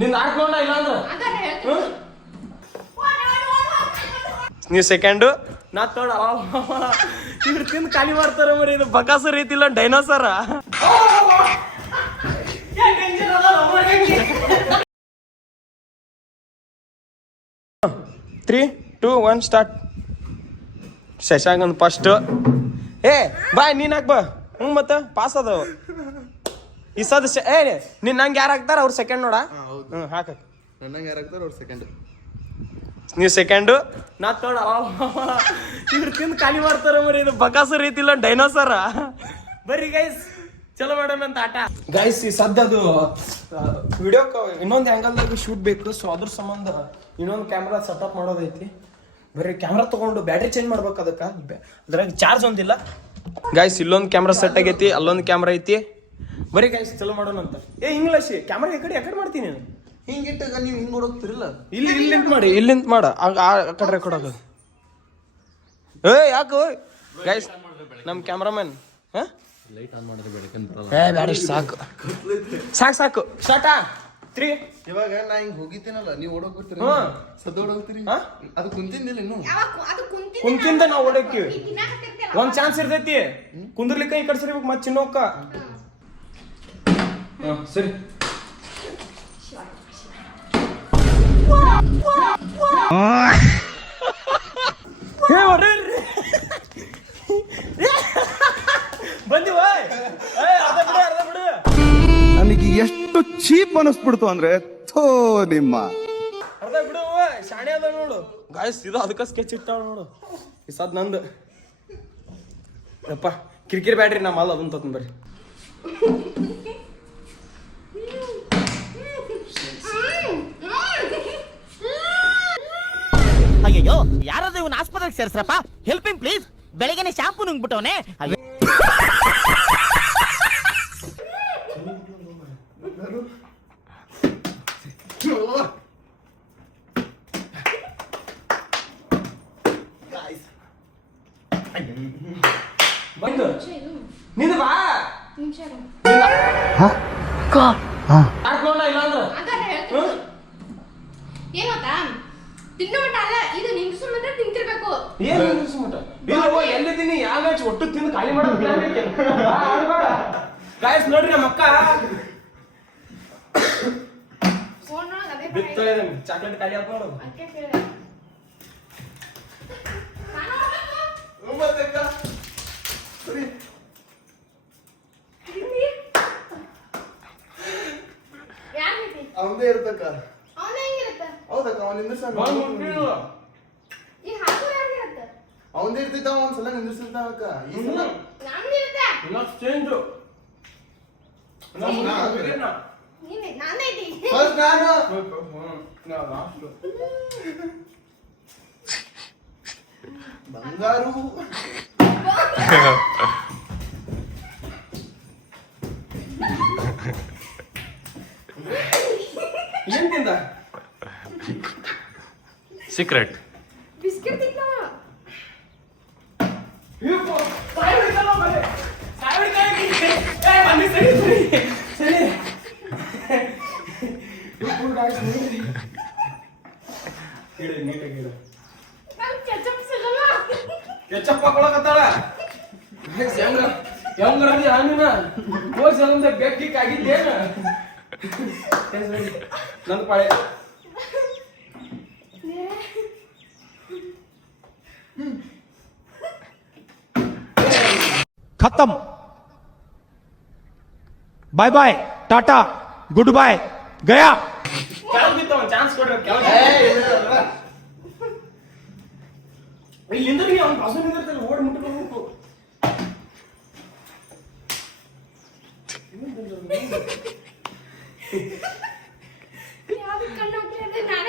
ನಿನ್ ಹಾಕೋಣ ಇಲ್ಲ ಅಂದ್ರ ನೀವು ಸೆಕೆಂಡು ನಾ ತೋಡ ಇವ್ರು ತಿಂದು ಖಾಲಿ ಮಾಡ್ತಾರ ಮರಿ. ಇದು ಬಕಾಸರ್ ಐತಿಲ್ಲ ಡೈನೋಸರ. 3, 2, 1 ಸ್ಟಾರ್ಟ್. ಶಶಾಂಕ್ ಫಸ್ಟ್. ಏ ಬಾ ನೀನ್ ಹಾಕ್ ಬಾ. ಮತ್ತ ಪಾಸ್ ಅದಾವ ಈ ಸದ. ನಿನ್ ನಂಗೆ ಯಾರು ಹಾಕ್ತಾರ ಅವ್ರು ಸೆಕೆಂಡ್ ನೋಡ. ಹಾಕ ನಂಗೆ ಯಾರು ಹಾಕ್ತಾರ ಅವ್ರು ಸೆಕೆಂಡ್. ನೀವು ಸೆಕೆಂಡು ನಾ ತೋಡ ಇವ್ರು ತಿಂದು ಖಾಲಿ ಮಾಡ್ತಾರ ಮರಿ. ಇದು ಬಕಾಸರ್ ಐತಿಲ್ಲ ಡೈನೋಸರ. ಬರ್ರಿ ಗೈಸ್ ಚಲೋ ಮೇಡಮ್ ಅಂತ ಆಟ. ಗೈಸ್ ಈ ಸದ್ದದು ವಿಡಿಯೋಕ್ಕೆ ಇನ್ನೊಂದು ಆ್ಯಂಗಲ್ದಾಗ ಶೂಟ್ ಬೇಕು. ಸೊ ಅದ್ರ ಸಂಬಂಧ ಇನ್ನೊಂದು ಕ್ಯಾಮ್ರಾ ಸೆಟಪ್ ಮಾಡೋದೈತಿ. ಬರೀ ಕ್ಯಾಮ್ರಾ ತೊಗೊಂಡು ಬ್ಯಾಟ್ರಿ ಚೇಂಜ್ ಮಾಡ್ಬೇಕು. ಅದಕ್ಕೆ ಅದ್ರಾಗ ಚಾರ್ಜ್ ಒಂದಿಲ್ಲ. ಗೈಸ್ ಇಲ್ಲೊಂದು ಕ್ಯಾಮ್ರಾ ಸೆಟ್ ಆಗೈತಿ, ಅಲ್ಲೊಂದು ಕ್ಯಾಮ್ರಾ ಐತಿ. ಬರೀ ಗೈಸ್ ಚಲೋ ಮಾಡೋಣ ಅಂತ. ಇಂಗ್ಲೀಷ್ ಕ್ಯಾಮ್ರಾ ಯಾಕಡೆ ಮಾಡ್ತೀನಿ ನಾನು. ಹಿಂಗಿಟ್ಟಾಗ ನೀವು ಹಿಂಗೆ ನೋಡೋಗ್ತಿರಲ್ಲ. ಇಲ್ಲಿಂತ ಮಾಡಿ, ಇಲ್ಲಿಂತ ಮಾಡ. ಆ ಕಡೆ ರೆಕಾರ್ಡ್ ಆಗೋದು. ಯಾಕೋ ಗೈಸ್ ನಮ್ಮ ಕ್ಯಾಮ್ರಾಮನ್ ಲೈಟ್ ಆನ್ ಮಾಡಿದ್ರೆ ಬೆಳಕಂತ ಬ್ಯಾಡ ಸಾಕು ಸಾಕು. ಸ್ಟಾರ್ಟಾ 3. ಇವಾಗ ನಾ ಹಿಂಗ್ ಹೋಗಿದ್ದೀನಲ್ಲ, ನೀವು ಓಡೋಗ್ತೀರಿ ಸದ್ದು ಓಡೋಗ್ತೀರಿ. ಅದು ಕುಂತಿಂದಿಲ್ಲ ಇನ್ನು. ಕುಂತಿಂದ ನಾವು ಓಡೋಕ್ಕಿವಿ. ಒಂದ್ ಚಾನ್ಸ್ ಇರ್ತೈತಿ ಕುಂದ್ರಲಿಕ್ಕ. ಈ ಕಡೆ ಸರಿಬೇಕು ಮತ್ತೆ ಚಿನ್ನೋಕ್ಕ. ಸರಿ ಬಂದಿವ. ಅರ್ಧ ಬಿಡು. ನನಗೆ ಎಷ್ಟು ಚೀಪ್ ಅನಿಸ್ಬಿಡ್ತು ಅಂದ್ರೆ ಥೋ ನಿಮ್ಮ. ಅರ್ಧ ಬಿಡು ಶಾಣೆ ಅದ ನೋಡು. ಗಾಯಸ್ ಇದು ಅದಕ್ಕೆ ಸ್ಕೆಚ್ ಇಟ್ಟಾಳ ನೋಡು. ಈ ಸದ್ ನಂದು ಯಪ್ಪ. ಕಿರಿಕಿರಿ ಬ್ಯಾಡ್ರಿ ನಾ ಮಾಲ್ ಅದನ್ನ ತಗೊಂಡ್ ಬರ್ರಿ. ಅಯ್ಯೋ ಯಾರಾದ್ರೂ ಇವನ್ ಆಸ್ಪತ್ರೆಗೆ ಸೇರ್ಸ್ರಪ್ಪ. Helping please. ಬೆಳಗ್ಗೆ ಶಾಂಪೂ ನುಂಗ್ಬಿಟ್ಟವನೆ. ಬಂದು ನಿಂದು ಬಾ. ಹಾಕೋಣ ಇಲ್ಲ ಅಂದ್ರ ಏನೋತಾ ತಿನ್ನೋ ಮಟ್ಟ ಅಲ್ಲ ಇದು. ನಿಂಗ್ಸು ಮಟ್ಟ ತಿಂತಿರ್ಬೇಕು. ಏನ್ ನಿಂಗ್ಸು ಮಟ್ಟ ಇಲ್ಲ. ಎಲ್ಲಿದ್ದೀನಿ ಯಾವ ಮ್ಯಾಚ್ ಒಟ್ಟು ತಿಂದು ಖಾಲಿ ಮಾಡೋದು. ಗಾಯಸ್ ನೋಡ್ರಿ ನಮ್ಮ ಅಕ್ಕ ಬಿತ್ತಾ ಇದೆ. ಚಾಕ್ಲೇಟ್ ಖಾಲಿ ಆತ್ ನೋಡು. ಅವನದೇ ಇರ್ತಕ್ಕ. ಹೌದಕ್ಕ ಅವನ್ ನಿಂದಿರ್ಸಂಗ ಅವಂದೇ ಇರ್ತಿದ್ದ. ಒಂದ್ಸಲ ನಿಂದಿರ್ಸಿರ್ತಾವಕ್ಕ. ಈ ಸಲ ಫಸ್ಟ್ ನಾನು ಬಂಗಾರು. ಏನ್ ತಿಂದ ಸೀಕ್ರೆಟ್ ಬಿಸ್ಕೆಟ್ ತಿಂದ. ಕೆಚ್ಚಪ್ಪ ಹಾಕೊಳಕತ್ತಾಳ. ಹೆಂಗ್ರದಿ ಹಣ್ಣಿನ ಹೋಲ್ಸೆಲ್ ಬೆಕ್ಕಿಕ್ ಆಗಿದ್ದೇನ. ನಂದು ಪಾಳೆ. खत्म. Bye bye tata goodbye गया. ಚಾನ್ಸ್ ಕೊಡ್ರಿ. ಇಲ್ಲಿಂದ ಅವ್ನು ಬಾಸು ನಿಂದಿರ್ತಾನೆ. ಓಡಿ ಮುಟ್ಬೇಕು.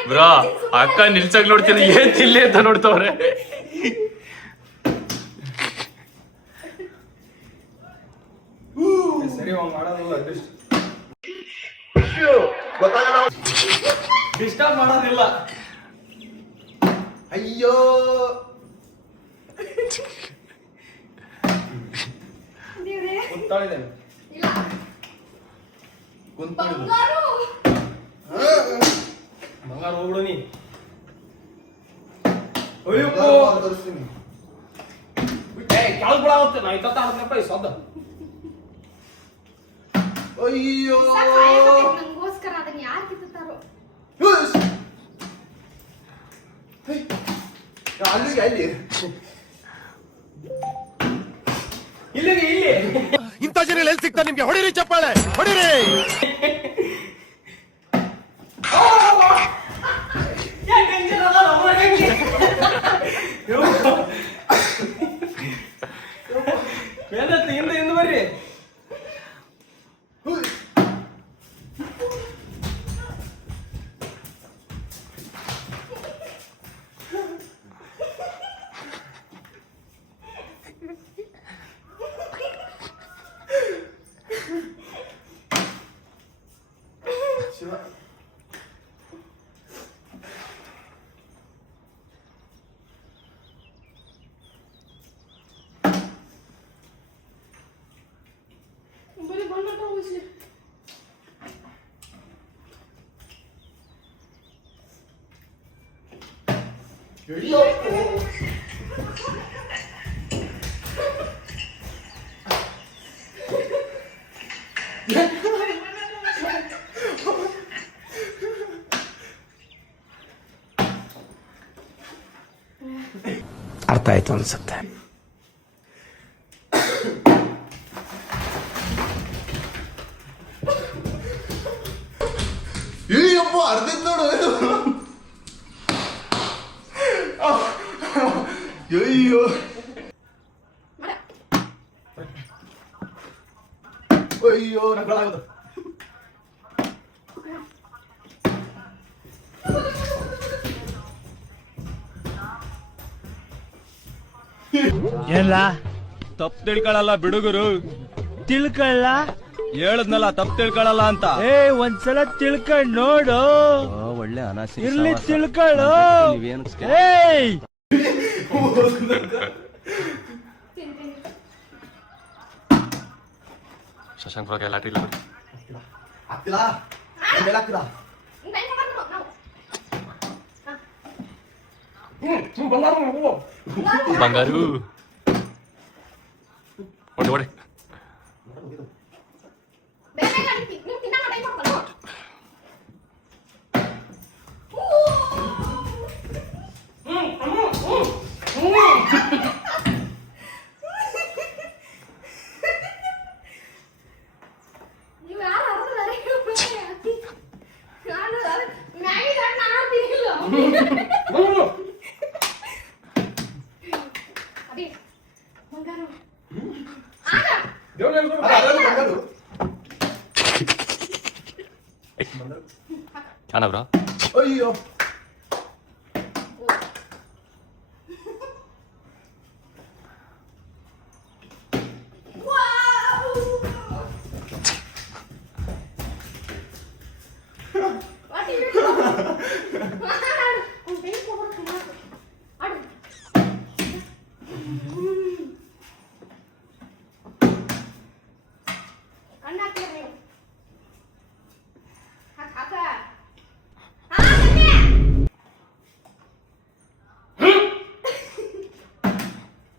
ಬ್ರಾ ಅಕ್ಕ ನಿಲ್ಸಕ್ ನೋಡ್ತೀನಿ. ಏನ್ ತಿಲ್ಲಿ ಅಂತ ನೋಡ್ತವ್ರೆ. ಸರಿ ಮಾಡೋದಿಲ್ಲ. ಡಿಸ್ಟರ್ಬ್ ಮಾಡೋದಿಲ್ಲ. ಅಯ್ಯೋ ದೇವ್ರೇ ಗೊತ್ತಾಳಿದ್ದೇನೆ. ಇಲ್ಲ ಬಂಗಾರು ಬಂಗಾರ ಹೋಗ್ಬಿಡು ನೀ. ಅಯ್ಯಪ್ಪ ತೋರಿಸ್ತೀನಿ. ಕೆಳಗ್ ಬಿಡಾಗುತ್ತೆ ನಾ ಇತ್ತ ಆಡ್ನಪ್ಪ ಈ ಸದ್ದ. ಅಯ್ಯೋ ನಂಗೋಸ್ಕರ ಅದನ್ನ ಯಾರು ಕಿತ್ತಾರೋ ಅಲ್ಲಿಗೆ ಅಲ್ಲಿ ಇಲ್ಲಿಗೆ ಇಲ್ಲಿ ಇಂಥ ಜನ ಎಲ್ಲಿ ಸಿಗ್ತಾ ನಿಮ್ಗೆ? ಹೊಡಿರಿ ಚಪ್ಪಾಳೆ, ಹೊಡಿರಿ. ಹಿಂದೆ ಬರ್ರಿ. ಬರೀ ಬಣ್ಣ ತಗೋಸಿ ಅರ್ಥ ಆಯ್ತು ಅನ್ಸುತ್ತೆ. ಅಯ್ಯಪ್ಪ ಅರ್ಧಿತ್ ನೋಡು ಅಯ್ಯೋ ಅಯ್ಯೋ ನಗಳಾಗದು ಏನ್ಲ ತಪ್ಪು ತಿಳ್ಕೊಳಲ್ಲ ಬಿಡುಗರು. ತಿಳ್ಕೊಳ್ಳ? ಹೇಳದ್ನಲ್ಲ ತಪ್ಪು ತಿಳ್ಕೊಳಲ್ಲ ಅಂತ. ಒಂದ್ಸಲ ತಿಳ್ಕೊಂಡ್ ನೋಡು. ಒಳ್ಳೆ ಅನಾಸಿ ಇರ್ಲಿ ತಿಳ್ಕೊಳ್ಳು. ಶಶಾಂಕ್ ಬ್ರೋ ಲಾಟ್ರಿ ಇಲ್ಲ ಆಗ್ತಿಲ್ಲ ಮೇಲೆ ಆಗ್ತಿಲ್ಲ ಬಂಗಾರು ಹೊಡಿ ಹೊಡಿ. ನೀವು ತಿನ್ನ ಟೈಮ್ ಮಾಡ್ಕೊಳ್ಳೋ ನೀವು ಯಾರು ಅರ್ಧದಾರೆ ನಾನು ಮ್ಯಾಗಿ ನಾನು ಆಡ್ತೀನಿಲ್ಲ ಅದೇ ಬಂಗಾರು ಆಗ ಬಂಗಾರು ಚಾನ ಬ್ರೋ ಅಯ್ಯೋ What are you doing? Un tiempo por tomar. Adu. Anna kere. Kaka. Anne.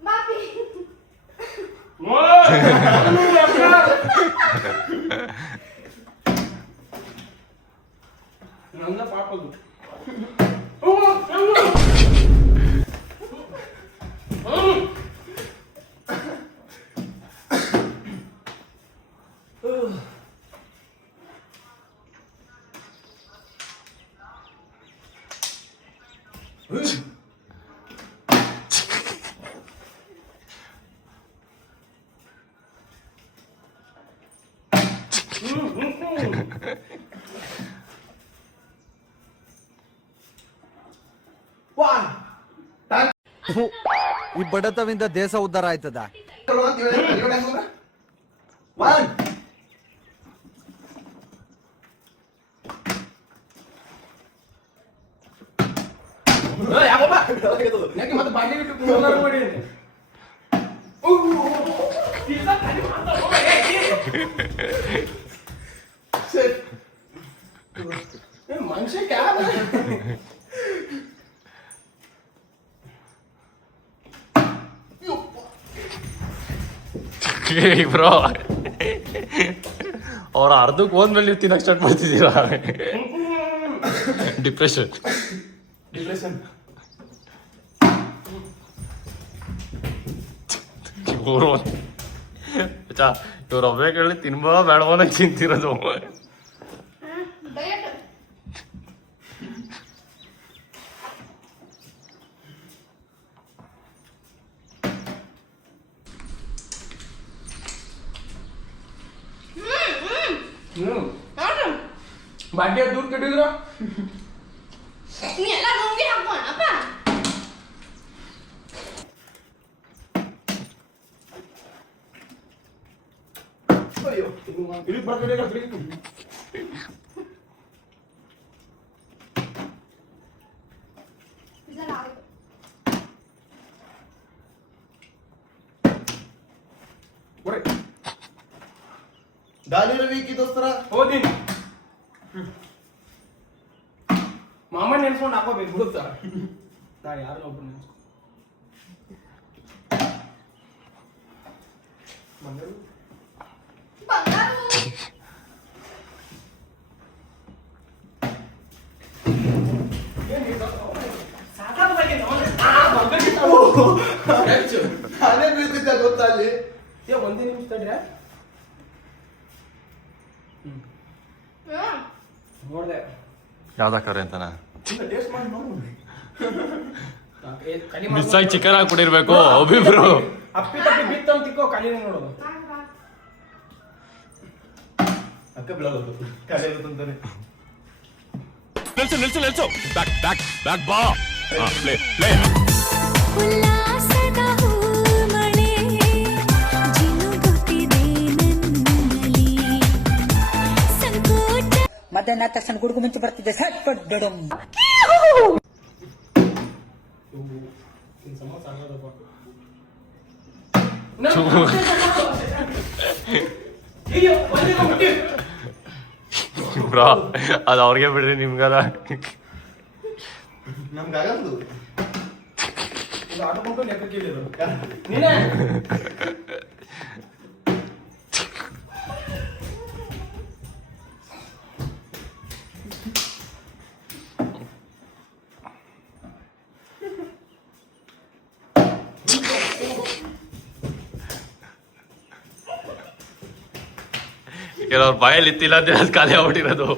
Papi. ನನ್ನ ಪಾಪದು ಈ ಬಡತವಿಂದ ದೇಶ ಉದ್ಧಾರ ಆಯ್ತದ? ಮತ್ತೆ ಬಾಂಡೆ ಬಿಟ್ಟು ಮಾಡಿ ಮನುಷ್ಯ ಕ್ಯಾಬ್ ಬ್ರೋ ಅವ್ರ ಅರ್ಧಕ್ಕೆ ಹೋದ್ಮೇಲೆ ನೀವು ತಿನ್ನಕ್ ಸ್ಟಾರ್ಟ್ ಮಾಡ್ತಿದ್ದೀರಾ ಡಿಪ್ರೆಷನ್ ಇವರು ಇವ್ರ ಒಬ್ಬರೇ ಕೇಳಿ ತಿನ್ಬೋ ಬೇಡವೋ ತಿಂತಿರೋದು ಡಯಟ್ ಬಾಟ್ಯ ದೂರ ಕಟ್ಟಿದ್ರು ನೀ ಎಲ್ಲ ನುಂಗಿ ಹಾಕೋಣಪ್ಪ. ಅಯ್ಯೋ ಇಲ್ಲಿ ಬರ್ತಾರೆ ಇದೆಲ್ಲ ಆಯ್ತು. ದಾಲಿ ರವಿಕಿ ದೋಸ್ತರ ಹೋದಿನಿ ಮಾಮ ನೆನ್ಸ್ಕೊಂಡು ಹಾಕೋಬೇಕು ಬಿಡುತ್ತ ನಾಳೆ ಯಾರು ಒಬ್ರು ನೆನ್ಸ್ಕೊ ಬಂಗಾರು ಅದೇ ಬೀಳ್ತಿದ್ದ ಗೊತ್ತಾ ಅಲ್ಲಿ ಒಂದೇ ನಿಮಿಷ ತಡ್ರೆ ನೋಡ್ದೆ ಯಾವ್ದಾಕವ್ರೆ ಅಂತನ ಟೇಸ್ಟ್ ಮಾಡಿ ಮಿಸ್ ಆಗಿ ಚಿಕನ್ ಹಾಕ್ಬಿಟ್ಟಿರ್ಬೇಕು ಒಬ್ಬಿಬ್ರು ಅಪ್ಪಿ ತಪ್ಪಿ ಬಿತ್ತು ಅಂತ ತಿಕ್ಕೋ ಕಲಿನೇ ನೋಡೋದು ಅಕ್ಕ ಬೀಳೋದು ಕಲೆ ಅಂತಾನೆ ಉಲ್ಲಾಸದ ಹೂಮಳೆ ಜಿನುಗುತ್ತಿದೆ ನನ್ನಲ್ಲಿ ಸಂಕೋಚ ಮಧ್ಯಾಹ್ನ ತಕ್ಷಣ ಗುಡುಗು ಮುಂಚೆ ಬರ್ತಿದ್ದೆ ಸಟ್ ಪಟ್ ದಡಮ್ ಬ್ರೋ ಅದು ಅವ್ರಿಗೆ ಬಿಡ್ರಿ ನಿಮ್ಗದ ನಮ್ಗಾಗಲ್ದು ಆಡ್ಕೊಂಡು ಲೆಕ್ಕಕ್ಕೆ ನೀನೇ ಕೆಲವ್ರ ಬಾಯಲ್ಲಿ ಇತ್ತಿಲ್ಲ ಅಂತ ಅದು ಖಾಲಿ ಆಗ್ಬಿಟ್ಟಿರೋದು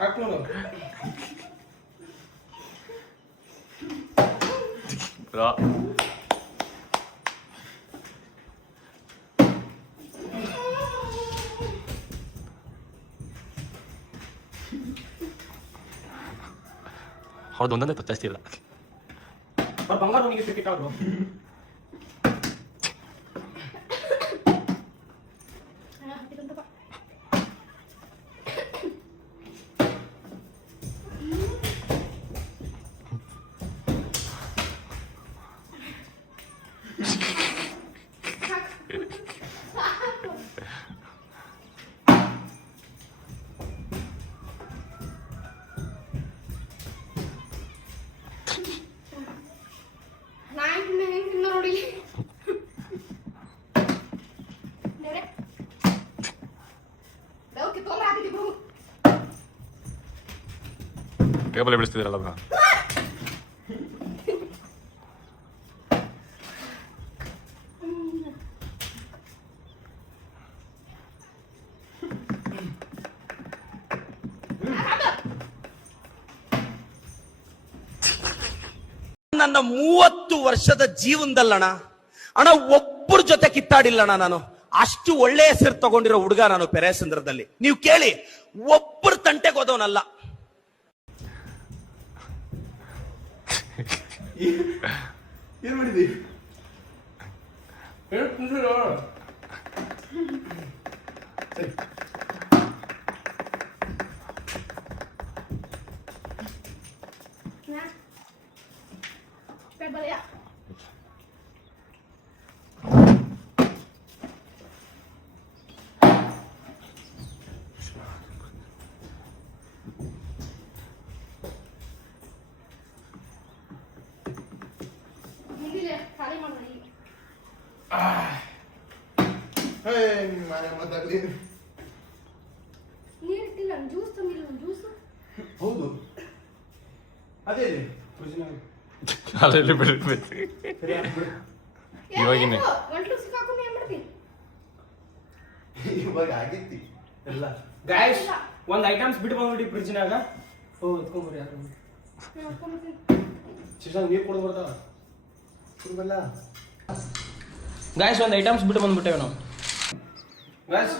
ಹಾಕ್ನೋಡು ಬ್ರೋ ಹೌದು ಒಂದೊಂದೇ ಜಾಸ್ತಿ ಇಲ್ಲ ಅವ್ರು ಬಂಗಾರ ಹುಡುಗಿ ಕ್ರಿಕೆಟ್ ಅವರು ನೋಡಿ ಟೇಬಲ್ ಬಿಡಿಸ್ತಿದ್ರಲ್ಲ ಬ್ರೋ ನನ್ನ 30 ವರ್ಷದ ಜೀವನದಲ್ಲಣ್ಣ ಅಣ್ಣ ಒಬ್ಬರ ಜೊತೆ ಕಿತ್ತಾಡಿಲ್ಲಣ್ಣ ನಾನು. ಅಷ್ಟು ಒಳ್ಳೆ ಹೆಸರು ತಗೊಂಡಿರೋ ಹುಡುಗ ನಾನು ಪೆರೇಸಂದ್ರದಲ್ಲಿ. ನೀವು ಕೇಳಿ, ಒಬ್ಬರ ತಂಟೆಗೆ ಹೋದವನಲ್ಲ. ಏನ್ ಮಾಡಿದಿ ಖಾಲಿ ಮಾಡಿ ಮನೆ ಮಾತಾಡ್ಲಿ. ನೀರು ಇಟ್ಟಿಲ್ಲ ಜ್ಯೂಸ್ ತಂದಿಲ್ಲ ಜ್ಯೂಸ್ ಹೌದು ಅದೇ ಅಲ್ಲೆಲ್ಲಿ ಬಿಡ್ಬೇಕು ಇವಾಗಿನೇ. ಒಂಟ್ಲು ಸಿಕ್ಕಾಕೊಂಡು ಏನ್ ಮಾಡ್ತಿ ಇವಾಗ ಆಗೈತಿ ಎಲ್ಲ ಗಾಯ್ಸ್ ಒಂದ್ ಐಟಮ್ಸ್ ಬಿಟ್ಟು ಬಂದ್ಬಿಟ್ಟು ಫ್ರಿಜ್ನಾಗ ಎತ್ಕೊಂಡ್ಬರ್ರಿ ಯಾರು ಶಿಶಾಂಗ್ ನೀರು ಕೊಡು ಬರ್ತಾವ ಕುಡ್ಬಲ್ಲ. ಗಾಯ್ಸ್ ಒಂದ್ ಐಟಮ್ಸ್ ಬಿಟ್ಟು ಬಂದ್ಬಿಟ್ಟೇವೆ ನಾವು ಗಾಯ್ಸ್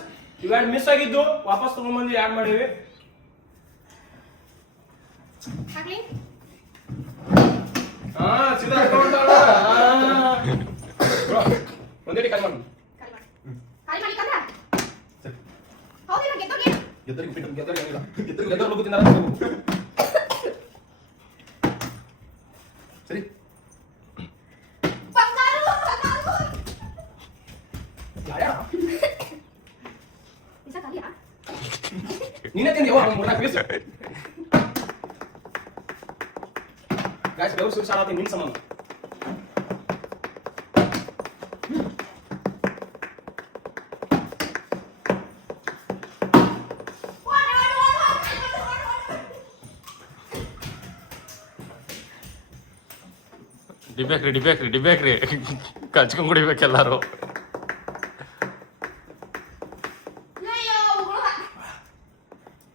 ಇವೆರಡು ಮಿಸ್ ಆಗಿದ್ದು ವಾಪಸ್ ತಗೊಂಡ್ಬಂದು ಆ್ಯಡ್ ಮಾಡೀವಿ. ಹಾಕ್ಲಿ ಹಾ ಸೀದಾ ಹಾಕೊಂಡ್ಬಿಟ್ಟಾಳ. ಒಂದೇಟಿ ಕಾಲ್ ಮಾಡಿ ಖಾಲಿ ಮಾಡಿ ಕಂದ ಹೌದಿಲ್ಲ ಗೆದ್ದೋಗಿ ಗೆದ್ದರ್ ಲುಗು ತಿಂದಾರ ಸರಿ ಬಂಗಾರು ಇಸ ಖಾಲಿಯಾ ನೀನೇ ತಿಂದಿ ಮೂರ್ನಾಲ್ಕು ಪೀಸ್ ಗಾಯ್ಸ್ ಬೆವರು ಸುರು ಸಾಡಾತಿ ನಿನ್ ಸಂಬಂಧ ಡಿಬೇಕ್ರಿ ಕಚ್ಕೊಂಡ್ ಕುಡಿಬೇಕು ಎಲ್ಲಾರು. ಅಯ್ಯೋ ಉಗುಳ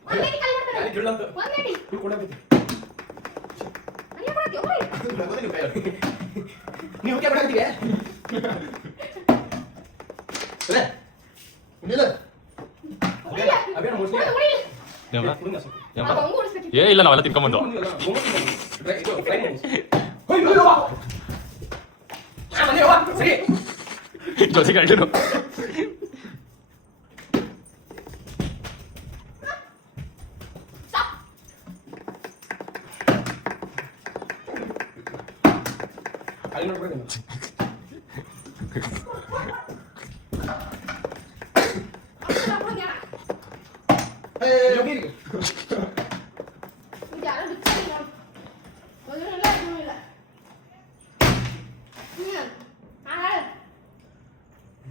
ಒಂದೇಟಿ ಖಾಲಿ ಮಾಡ್ತಾರೆ ಯಾರಿಗೆ ಗಿಳ್ಳಂತ ಒಂದೇಟಿ ನೀವು ಕೊಡಬೇಕು ಅಯ್ಯೋ ಮಾಡ್ತೀವಿ ನೀವು ಓಕೆ ಮಾಡಾಕ್ತೀವಿ ಅದೇ ಇಲ್ಲ ಅವೇನು ಮೋಸ್ಟ್ಲಿ ಏ ಇಲ್ಲ ನಾವೆಲ್ಲ ತಿನ್ಕೊಂಬಂದು ಸರಿ ಜೊತೆ ಕಂಟಿನ್ಯೂ. ಅಲ್ಲಿ ನೋಡ್ಬಿಡಿ ಯಾರೋ ಬಿಚ್ಚಿಲ್ಲ ಮೊದಲೆಲ್ಲ ಇಲ್ಲ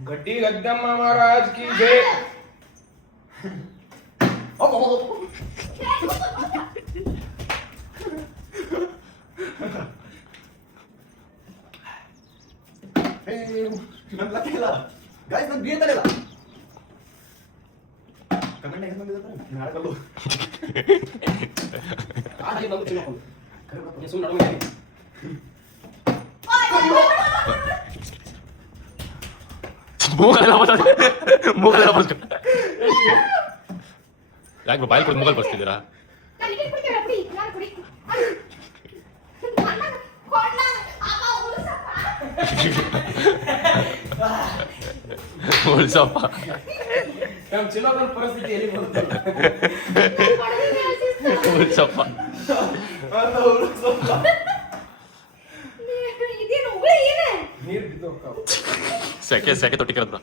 ಗಡ್ಡಿ ಗದ್ದಮ್ಮ ಮಹಾರಾಜ್ ಕಿ ಜೈ. ನನ್ ಲಕ್ಕ ಇಲ್ಲ ಗಾಯ್ಸ್ ನನ್ ಬೀಳ್ತಾನೆ ಇಲ್ಲ ಕನ್ನಡ ಹೆಂಗ್ ಬಂದಿದೆ ನಾಡಕಲ್ಲು ಆಗಿ ನಾವು ತಿನ್ನೋದು ಸುಮ್ಮನೆ ನಡಮೆ ಮೂಗಲೆಲ್ಲ ಬರ್ಸ್ಕೊ. ಯಾಕೆ ಬಾಯಿ ಕೊಟ್ಟು ಮೂಗಲ್ ಬರ್ಸ್ತಿದ್ದೀರಾ? ಉಳಿಸಪ್ಪ ನಮ್ಮ ಚಿನ್ನದ ಪರಿಸ್ಥಿತಿ ಎಲ್ಲಿ ಬರುತ್ತೆ ಉಳಿಸಪ್ಪ. ಇದೇನು ಉಗುಳ ಏನೇ ನೀರು ಬಿದ್ದು ಹೋಗ್ತಾವ ಸೆಕೆ ತೊಟ್ಟಿ ಕರೆದ್ರ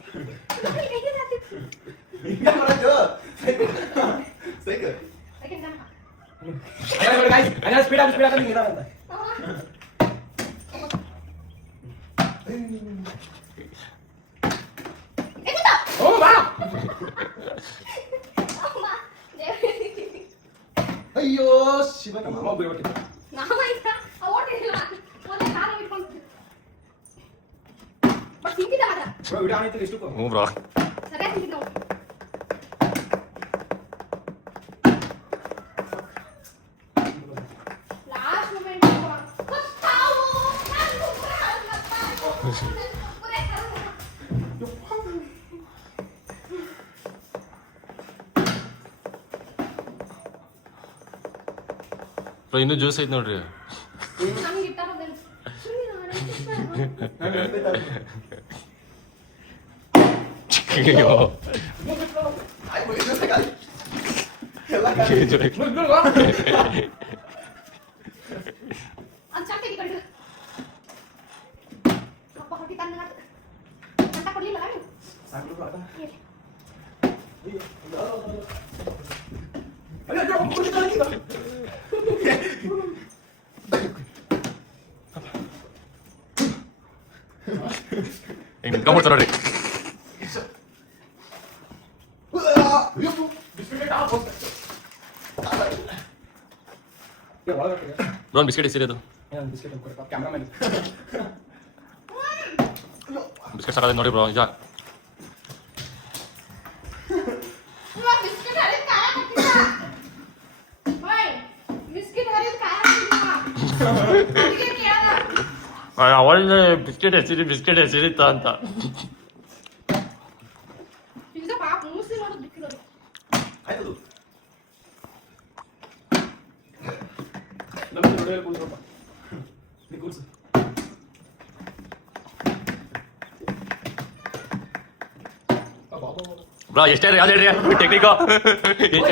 ಸ್ಪೀಡ್ ಆಗಿ ನಿಧಾನ ಅಯ್ಯೋ ಶಿವನ ಮಾಮ ಬಿಡ್ಬೇಕಿತ್ತು ನಾವಾಯ್ತಾ ಓಡಿಲ್ಲ ಒಂದೇ ಕಾಲ ಇಟ್ಕೊಂಡು ಬಟ್ ತಿಂತಿದ್ದ ಮಾತ್ರ ಬ್ರೋ ವಿಡಿಯೋ ಆನ್ ಐತಿ ಇಷ್ಟು ಹ್ಞೂ ಬ್ರೋ. ಸರಿಯಾಗಿ ತಿಂತಿದ್ದ ನಾವು ಲಾಸ್ಟ್ ಮೂಮೆಂಟ್ ಗೊತ್ತಾವು ಬ್ರೋ ಇನ್ನೂ ಜ್ಯೂಸ್ ಐತೆ ನೋಡ್ರಿ. ನಮ್ಗೆ ಇಟ್ಟಾರೋದೇನು ಅಯ್ಯೋ ಅದು ಚಾಕೆ ಕಳ್ಳು ಅಪ್ಪ ಹೊಟ್ಟಿ ತಂದು ಅಂತ ಕೊಡ್ಲಿಲ್ಲ ಗಮ್ಮತ್ ನೋಡ್ರಿ ಬ್ರೋ ಬಿಸ್ಕೆಟ್ ಹೆಸರು ಅದು ಬಿಸ್ಕೆಟ್ ಸಾಕಾದ ನೋಡಿ ಬ್ರೋ ನಿಜ ಬಿಸ್ಕಿಟ್ ಹರಿದ ಖಾರ ಹಾಕಿಲ್ಲ. ಓಯ್, ಬಿಸ್ಕಿಟ್ ಹರಿದ ಖಾರ ಹಾಕಿಲ್ಲ. ಅದಕ್ಕೆ ಕೇಳ್ದ. ಅವಳಿಂದ ಬಿಸ್ಕೆಟ್ ಹೆಸರಿತ್ತ ಅಂತ ಇದು ಪಾಪ ಮೂಸಿ ಮಾಡೋದು ಬಿಕ್ಕಿರೋದು. ಆಯ್ತು ನಮ್ಗೆ ನೋಡಿದ್ರೆ ಕೂರ್ಸಪ್ಪ ನೀ ಕೂರ್ಸು ಬ್ರಾ ಎಷ್ಟೇ ಯಾವ್ದು ಹೇಳ್ರಿ ಟೆಕ್ನಿಕ್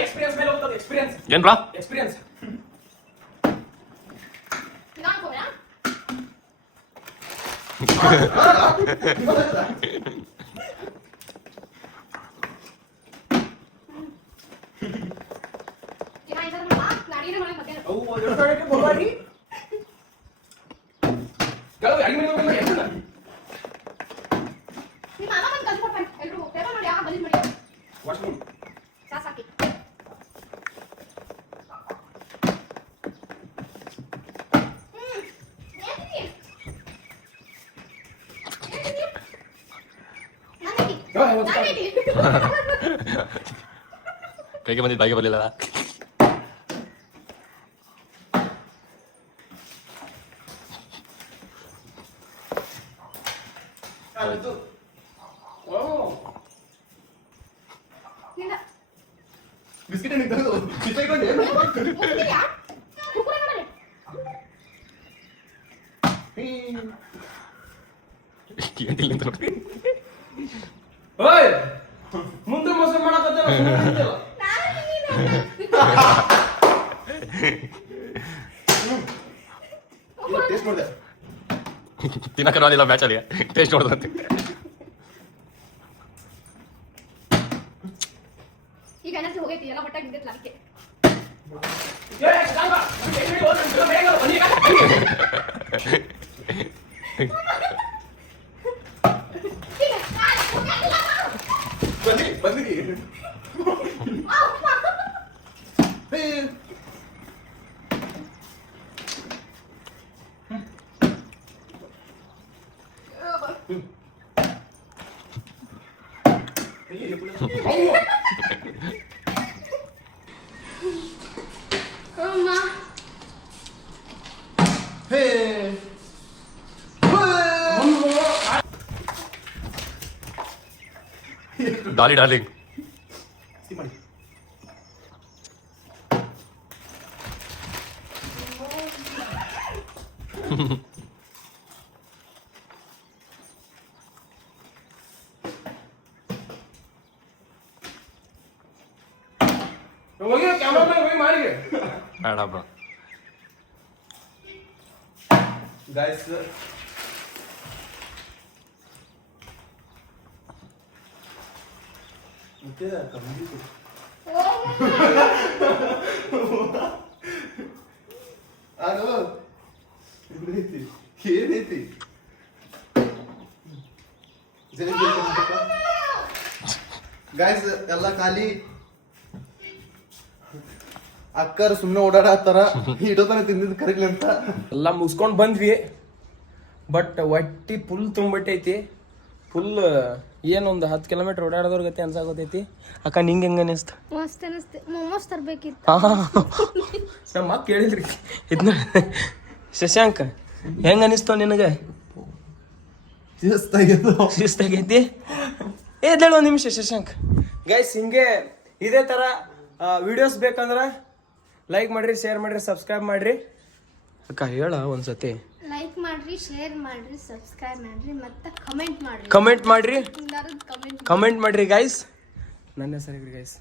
ಎಕ್ಸ್ಪೀರಿಯನ್ಸ್ ಮೇಲೆ ಹೋಗ್ತದೆ ಎಕ್ಸ್ಪೀರಿಯನ್ಸ್ ಏನ್ ಬ್ರಾ ಎಕ್ಸ್ಪೀರಿಯನ್ಸ್ ನಿಧಾನ ಹೋಗ್ಯಾ? ಏನಾಯ್ತದ ಮಾ? ನಾಡಿನ ಮನೆ ಮಧ್ಯಾಹ್ನ. ಅವು ಎಡ್ತಾಡಕ್ಕೆ ಬರಬಾರಿ ಕೆಲವು ಅಡಿಗೆ ಮನೆ ಹೋಗಿ ಹೆಂಗನ ನಿಮ್ಮ ಮಾಮ ಬಂದು ಕಲ್ಸ್ಕೊಡ್ತಾನೆ. ಎಲ್ರು ಪೇಪರ್ ಮಾಡಿ ಗಲೀಜ್ ಮಾಡಿ. ವಾಶ್ರೂಮ್ ಸಾಸ್ ಹಾಕಿ. ಏನಿದೆ? ಏನಿದೆ? ನಾನಿದೆ. ನಾನಿದೆ. ಕೈಗೆ ಬಂದಿದ್ದು ಬಾಯಿಗೆ ಬರಲಿಲ್ಲ ಆಯ್ತು ಓ ನಿಂದ. ಬಿಸ್ಕೆಟ್ ಏನಿಗೆ ತೆಗೆದು ಕಿತ್ತಾಕೊಂಡೆ ಮುಗ್ದಿದ್ಯಾ? ಕುರ್ಕುರೆ ನೋಡಲಿ. ಏನ್ ತಿಲ್ಲಿ ಅಂತ ನೋಡಿ ಓಯ್ ಮುಂದೆ ಮೋಸ ಮಾಡಕತ್ತಾರ ನಾನು ತಿಂದಿದ್ದೆ. ಟೇಸ್ಟ್ ಮಾಡಿದೆ ತಿನ್ನಕರಲಿಲ್ಲ ಮ್ಯಾಚ್ ಅಲ್ಲಿ ಟೇಸ್ಟ್ ನೋಡೋದಂತೆ ಈಗ ಎನರ್ಜಿ ಹೋಗೈತಿ ಎಲ್ಲ ಹೊಟ್ಟೆ ಬಿದ್ದೈತಿ ಅದಕ್ಕೆ. ಬಂದಿರಿ ಅಮ್ಮ ಹೇ ಡಾಲಿ ಡಾರ್ಲಿಂಗ್ ಹೋಗಿ ಕ್ಯಾಮ್ರಾಮನ್ ಹೋಗಿ ಮಾಡಿ ಬೇಡ ಬ್ರೋ ಗಾಯ್ಸ್ ಮತ್ತೆ ಕಮ್ಮಿ ಆಗೋ ಏನೈತಿ ಏನೈತಿ ಗಾಯ್ಸ್ ಎಲ್ಲ ಖಾಲಿ ಅಕ್ಕರ್ ಸುಮ್ಮನೆ ಓಡಾಡತ್ತಾರ ಇಡೋತನ ತಿಂದಿದ್ದು ಕರಿಗ್ಲಿ ಅಂತ ಎಲ್ಲ ಮುಗಿಸ್ಕೊಂಡು ಬಂದ್ವಿ ಬಟ್ ಹೊಟ್ಟಿ ಫುಲ್ ತುಂಬಿಟ್ಟೈತಿ ಫುಲ್ ಏನೊಂದು 10 ಕಿಲೋಮೀಟರ್ ಓಡಾಡೋದ್ರ ಗತಿ ಅನ್ಸಾಗೋತೈತಿ ಅಕ್ಕ ನಿಂಗೆ ಹೆಂಗ ಅನಿಸ್ತ ಮಸ್ತ್ ಅನಿಸ್ತೆ ಮೊಮೋಸ್ ತರ್ಬೇಕಿತ್ತು. ನಮ್ಮ ಮಾತು ಕೇಳಿದ್ರಿ ಇದನ್ನ ಶಶಾಂಕ್ ಹೆಂಗ ಅನಿಸ್ತಾವ ನಿನಗೆ ಶಿಸ್ತಾಗೈತಿ ಹೇಳು ಒಂದು ನಿಮಿಷ ಶಶಾಂಕ್ ಗೈಸ್ ಹಿಂಗೆ ಇದೇ ಥರ ವಿಡಿಯೋಸ್ ಬೇಕಂದ್ರೆ ಲೈಕ್ ಮಾಡ್ರಿ ಶೇರ್ ಮಾಡ್ರಿ ಸಬ್ಸ್ಕ್ರೈಬ್ ಮಾಡ್ರಿ ಅಕ್ಕ ಹೇಳ ಒಂದ್ಸತಿ ಲೈಕ್ ಮಾಡ್ರಿ ಶೇರ್ ಮಾಡ್ರಿ ಸಬ್ಸ್ಕ್ರೈಬ್ ಮಾಡ್ರಿ ಮತ್ತೆ ಕಮೆಂಟ್ ಮಾಡ್ರಿ. ಕಮೆಂಟ್ ಮಾಡ್ರಿ ಕಮೆಂಟ್ ಮಾಡ್ರಿ ಗೈಸ್ ನನ್ನ ಹೆಸರು ಗೈಸ್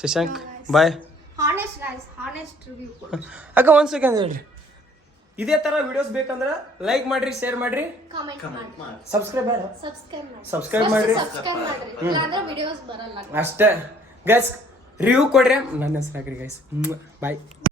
ಶಶಾಂಕ್ ಬಾಯ್ ಹಾನೆಸ್ಟ್ ಗೈಸ್ ಹಾನೆಸ್ಟ್ ರಿವ್ಯೂ ಕೊಡು. ಅಕ್ಕ ಒಂದ್ ಸೆಕೆಂಡ್ ಹೇಳ್ರಿ ಇದೇ ತರ ವಿಡಿಯೋಸ್ ಬೇಕಂದ್ರೆ ಲೈಕ್ ಮಾಡ್ರಿ ಶೇರ್ ಮಾಡ್ರಿ ಕಮೆಂಟ್ ಮಾಡಿ ಸಬ್ಸ್ಕ್ರೈಬ್ ಬೇಡ ಸಬ್ಸ್ಕ್ರೈಬ್ ಮಾಡ್ರಿ ಸಬ್ಸ್ಕ್ರೈಬ್ ಮಾಡ್ರಿ ಸಬ್ಸ್ಕ್ರೈಬ್ ಮಾಡ್ರಿ ಇಲ್ಲಾಂದ್ರೆ ವಿಡಿಯೋಸ್ ಬರಲ್ಲ. ಅಷ್ಟೇ ಗೈಸ್ ರಿವ್ಯೂ ಕೊಡ್ರಿ ನನ್ನ ಹೆಸರು ಹಾಕ್ರಿ ಗೈಸ್ ಬಾಯ್